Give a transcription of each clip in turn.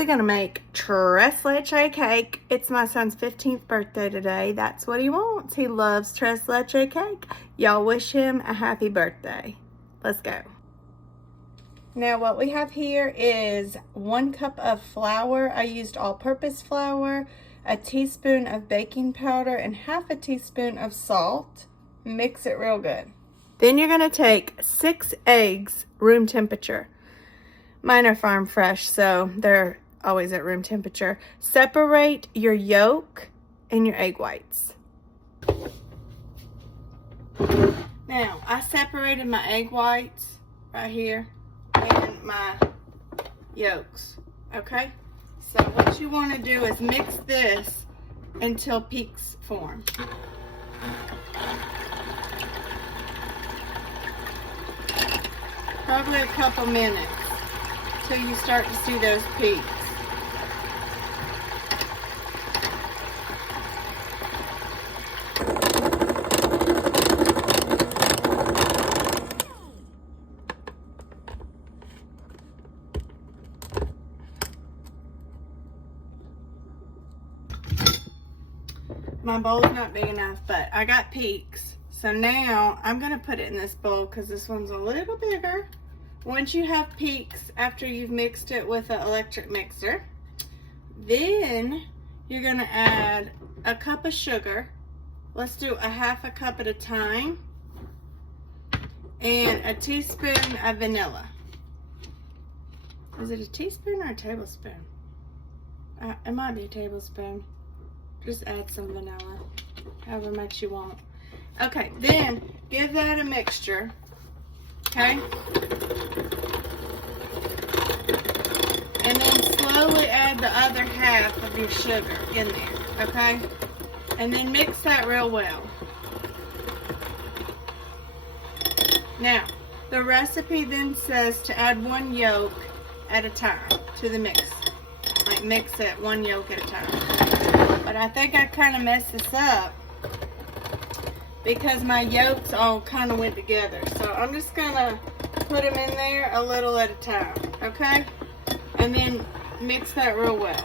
we're gonna make tres leche cake. It's my son's 15th birthday today. That's what he wants. He loves tres leche cake. Y'all wish him a happy birthday. Let's go. Now what we have here is 1 cup of flour. I used all-purpose flour, a teaspoon of baking powder, and half a teaspoon of salt. Mix it real good. Then you're gonna take 6 eggs, room temperature. Mine are farm fresh, so they're always at room temperature. Separate your yolk and your egg whites. Now, I separated my egg whites right here and my yolks, okay? So what you want to do is mix this until peaks form. Probably a couple minutes till you start to see those peaks. My bowl's not big enough, but I got peaks. So now I'm gonna put it in this bowl because this one's a little bigger. Once you have peaks, after you've mixed it with an electric mixer, then you're gonna add a cup of sugar. Let's do a half a cup at a time. And a teaspoon of vanilla. Is it a teaspoon or a tablespoon? It might be a tablespoon. Just add some vanilla, however much you want. Okay, then give that a mixture, okay? And then slowly add the other half of your sugar in there, okay? And then mix that real well. Now, the recipe then says to add 1 yolk at a time to the mix. Like mix it 1 yolk at a time. But I think I kind of messed this up because my yolks all kind of went together. So I'm just gonna put them in there a little at a time, okay? And then mix that real well.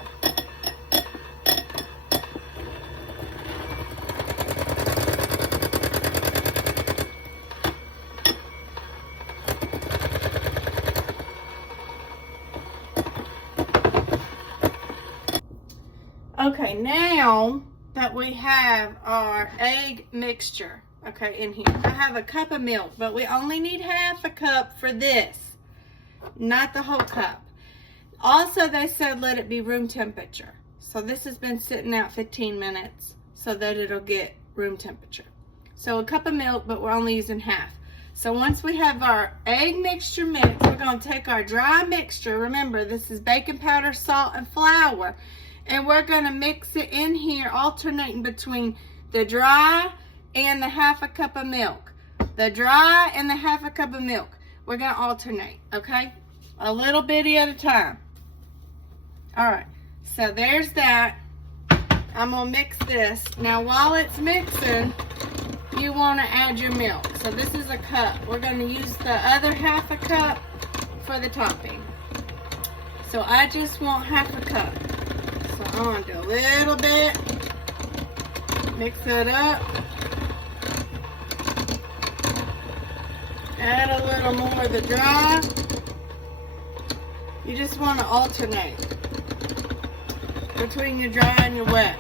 Okay, now that we have our egg mixture, okay, in here, I have a cup of milk, but we only need half a cup for this, not the whole cup. Also, they said let it be room temperature. So this has been sitting out 15 minutes so that it'll get room temperature. So a cup of milk, but we're only using half. So once we have our egg mixture mixed, we're going to take our dry mixture. Remember, this is baking powder, salt, and flour. And we're going to mix it in here, alternating between the dry and the half a cup of milk. The dry and the half a cup of milk. We're going to alternate, okay? A little bitty at a time. All right, so there's that. I'm going to mix this. Now, while it's mixing, you want to add your milk. So this is a cup. We're going to use the other half a cup for the topping. So I just want half a cup. So I'm going to do a little bit. Mix it up. Add a little more of the dry. You just want to alternate between your dry and your wet.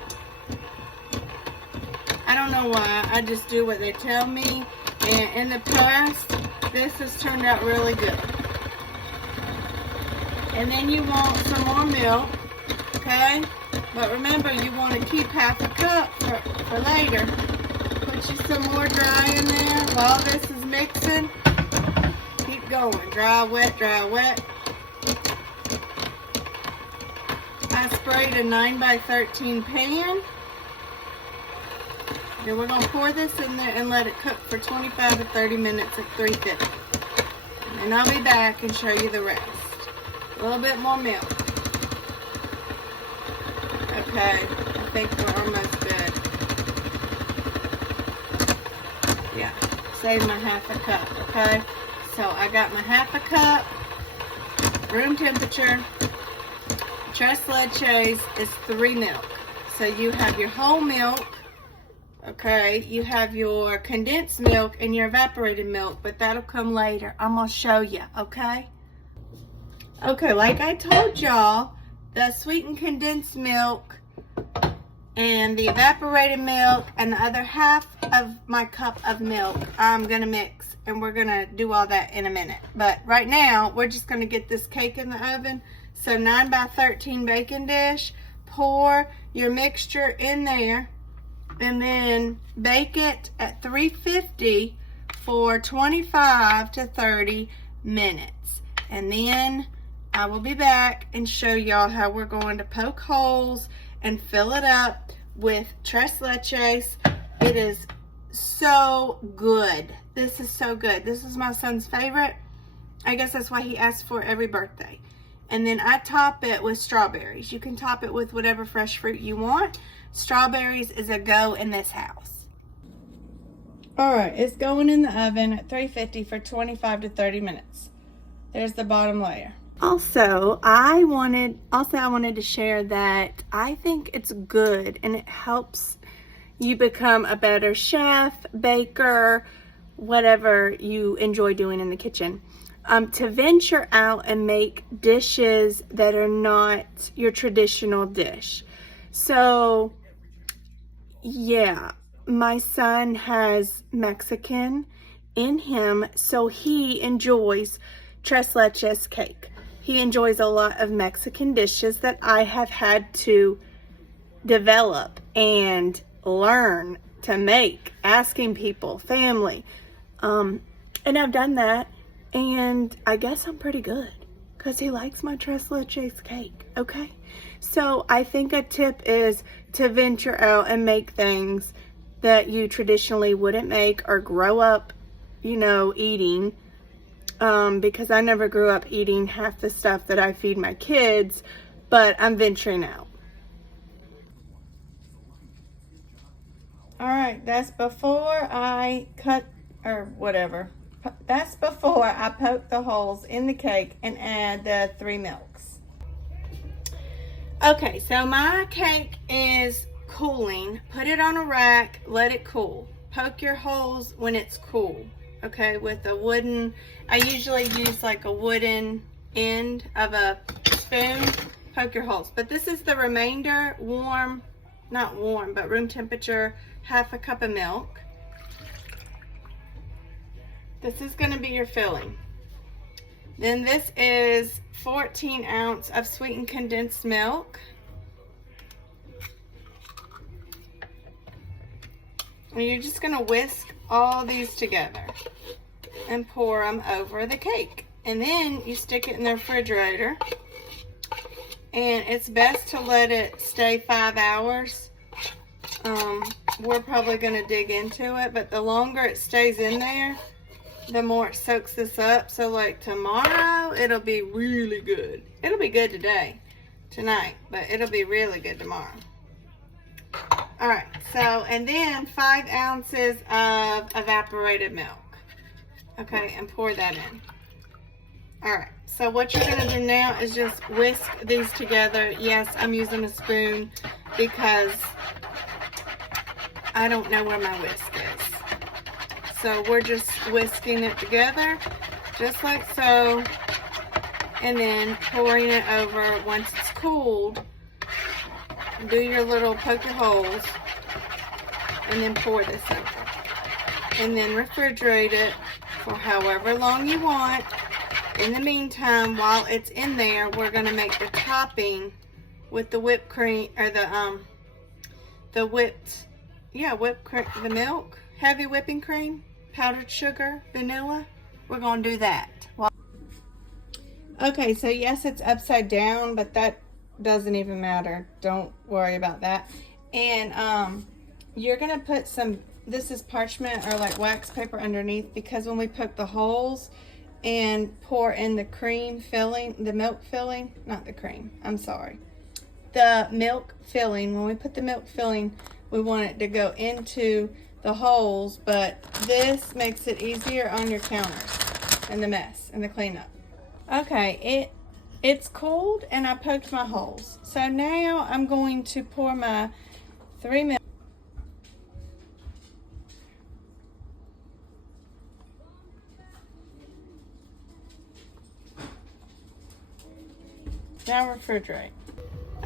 I don't know why. I just do what they tell me. And in the past, this has turned out really good. And then you want some more milk. Okay? But remember, you want to keep half a cup for later. Put you some more dry in there. While this is mixing, keep going. Dry, wet, dry, wet. I sprayed a 9x13 pan. Then we're going to pour this in there and let it cook for 25 to 30 minutes at 350. And I'll be back and show you the rest. A little bit more milk. Okay, I think we're almost good. Yeah, save my half a cup, okay? So I got my half a cup, room temperature. Tres Leches is 3 milk. So you have your whole milk, okay? You have your condensed milk and your evaporated milk, but that'll come later. I'm gonna show you, okay? Okay, like I told y'all, the sweetened condensed milk and the evaporated milk and the other half of my cup of milk I'm gonna mix, and we're gonna do all that in a minute. But right now, we're just gonna get this cake in the oven. So 9 by 13 baking dish, pour your mixture in there, and then bake it at 350 for 25 to 30 minutes. And then I will be back and show y'all how we're going to poke holes and fill it up with Tres Leches. It is so good. This is so good. This is my son's favorite. I guess that's why he asked for every birthday. And then I top it with strawberries. You can top it with whatever fresh fruit you want. Strawberries is a go in this house. All right, it's going in the oven at 350 for 25 to 30 minutes. There's the bottom layer. Also, I wanted to share that I think it's good and it helps you become a better chef, baker, whatever you enjoy doing in the kitchen. To venture out and make dishes that are not your traditional dish. So, yeah, my son has Mexican in him, so he enjoys Tres Leches cake. He enjoys a lot of Mexican dishes that I have had to develop and learn to make, asking people, family. And I've done that, and I guess I'm pretty good because he likes my Tres Leches cake, okay? So I think a tip is to venture out and make things that you traditionally wouldn't make or grow up, you know, eating. Because I never grew up eating half the stuff that I feed my kids, but I'm venturing out. All right, that's before I cut, or whatever. That's before I poke the holes in the cake and add the 3 milks. Okay, so my cake is cooling. Put it on a rack, let it cool. Poke your holes when it's cool. Okay, with a wooden, I usually use like a wooden end of a spoon, poke your holes. But this is the remainder, warm, not warm, but room temperature, half a cup of milk. This is gonna be your filling. Then this is 14 ounce of sweetened condensed milk. And you're just gonna whisk all these together and pour them over the cake. And then you stick it in the refrigerator. And it's best to let it stay 5 hours. We're probably gonna dig into it, but the longer it stays in there, the more it soaks this up. So like tomorrow, it'll be really good. It'll be good tonight, but it'll be really good tomorrow. All right, so, and then 5 ounces of evaporated milk. Okay, and pour that in. All right, so what you're gonna do now is just whisk these together. Yes, I'm using a spoon because I don't know where my whisk is. So we're just whisking it together, just like so, and then pouring it over once it's cooled. Do your little poke your holes, and then pour this over. And then refrigerate it for however long you want. In the meantime, while it's in there, we're gonna make the topping with the whipped cream, or the whipped cream, the milk, heavy whipping cream, powdered sugar, vanilla. We're gonna do that. Okay, so yes, it's upside down, but that doesn't even matter. Don't worry about that. And you're gonna put some, this is parchment or like wax paper underneath, because when we poke the holes and pour in the cream filling, the milk filling, not the cream, I'm sorry, the milk filling, when we put the milk filling, we want it to go into the holes, but this makes it easier on your counters and the mess and the cleanup. Okay, It's cooled and I poked my holes. So now I'm going to pour my 3 ml. Now refrigerate.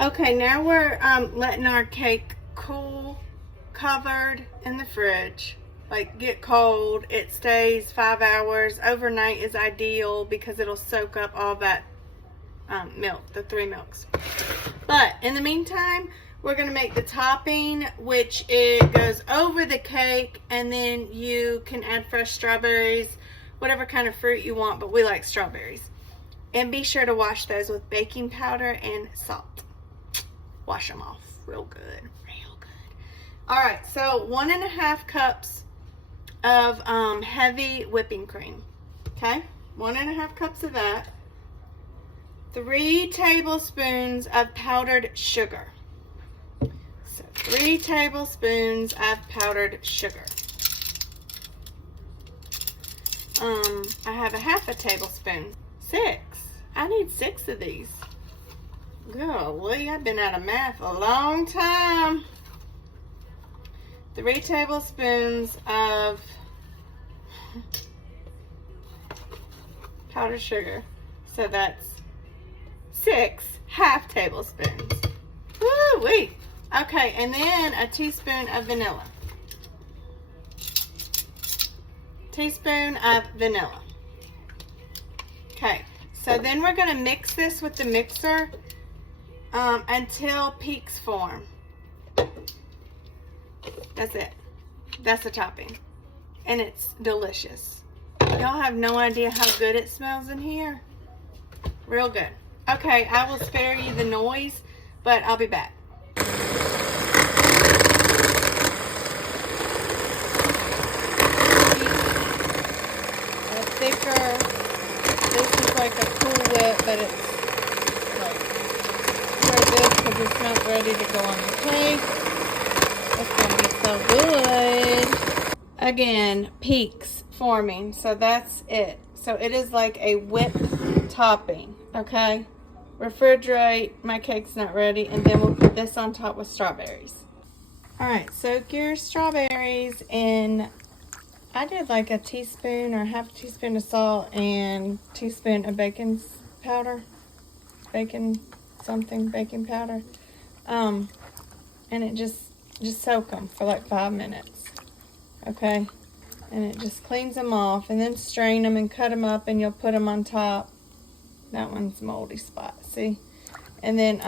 Okay, now we're letting our cake cool, covered in the fridge. Like get cold. It stays 5 hours. Overnight is ideal because it'll soak up all that milk, the 3 milks. But in the meantime, we're gonna make the topping, which it goes over the cake, and then you can add fresh strawberries, whatever kind of fruit you want, but we like strawberries. And be sure to wash those with baking powder and salt. Wash them off real good, real good. All right, so 1.5 cups of heavy whipping cream. Okay, 1.5 cups of that. 3 tablespoons of powdered sugar. So 3 tablespoons of powdered sugar. I have 1/2 tablespoon. 6. I need 6 of these. Golly, I've been out of math a long time. 3 tablespoons of powdered sugar. So that's 6 half tablespoons. Woo wee. Okay, and then a teaspoon of vanilla. Teaspoon of vanilla. Okay, so then we're gonna mix this with the mixer until peaks form. That's it. That's the topping. And it's delicious. Y'all have no idea how good it smells in here. Real good. Okay, I will spare you the noise, but I'll be back. A thicker, this is like a Cool Whip, but it's like for this because it's not ready to go on the cake. It's gonna be so good. Again, peaks forming, so that's it. So it is like a whipped topping, okay? Refrigerate, my cake's not ready, and then we'll put this on top with strawberries. All right, soak your strawberries in, I did like a teaspoon or 1/2 teaspoon of salt and teaspoon of baking powder, baking powder. And it just soak them for like 5 minutes, okay? And it just cleans them off, and then strain them and cut them up, and you'll put them on top. That one's moldy spot, see? And then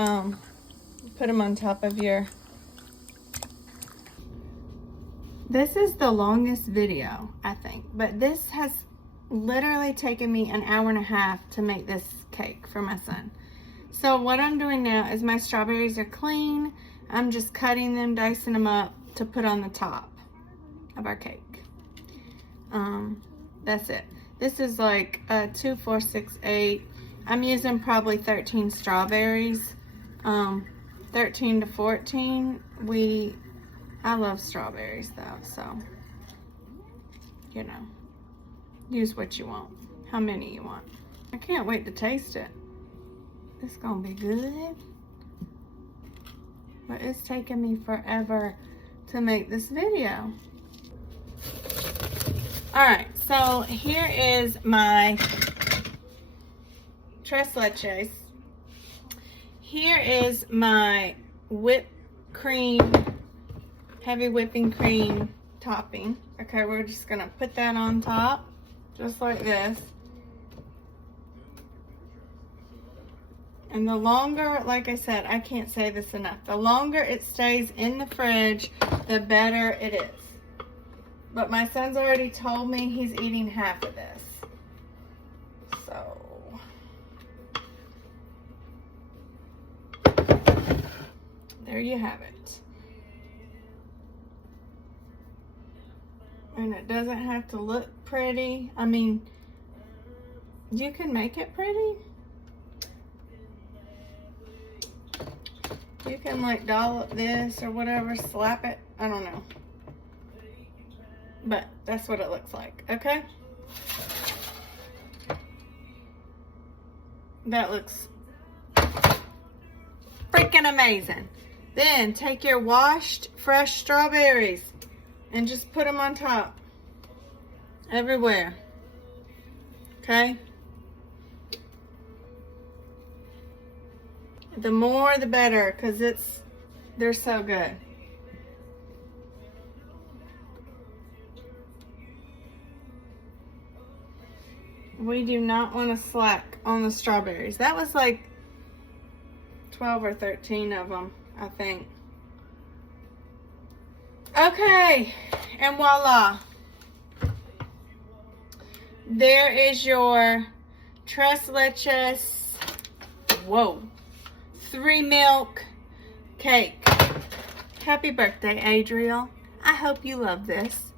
put them on top of your... This is the longest video, I think, but this has literally taken me an 1.5 hours to make this cake for my son. So what I'm doing now is my strawberries are clean. I'm just cutting them, dicing them up to put on the top of our cake. That's it. This is like 2, 4, 6, 8. I'm using probably 13 strawberries, 13 to 14. I love strawberries though, so, you know, use what you want, how many you want. I can't wait to taste it. It's gonna be good. But it's taken me forever to make this video. All right, so here is my tres leches. Here is my whipped cream, heavy whipping cream topping. Okay, we're just gonna put that on top, just like this. And the longer, like I said, I can't say this enough, the longer it stays in the fridge, the better it is. But my son's already told me he's eating half of this. So, there you have it. And it doesn't have to look pretty. I mean, you can make it pretty. You can like dollop this or whatever, slap it. I don't know. But that's what it looks like, okay? That looks freaking amazing. Then take your washed fresh strawberries and just put them on top. Everywhere. Okay? The more the better, because they're so good. We do not want to slack on the strawberries. That was like 12 or 13 of them, I think. Okay, and voila. There is your tres leches, 3-milk cake. Happy birthday, Adriel. I hope you love this.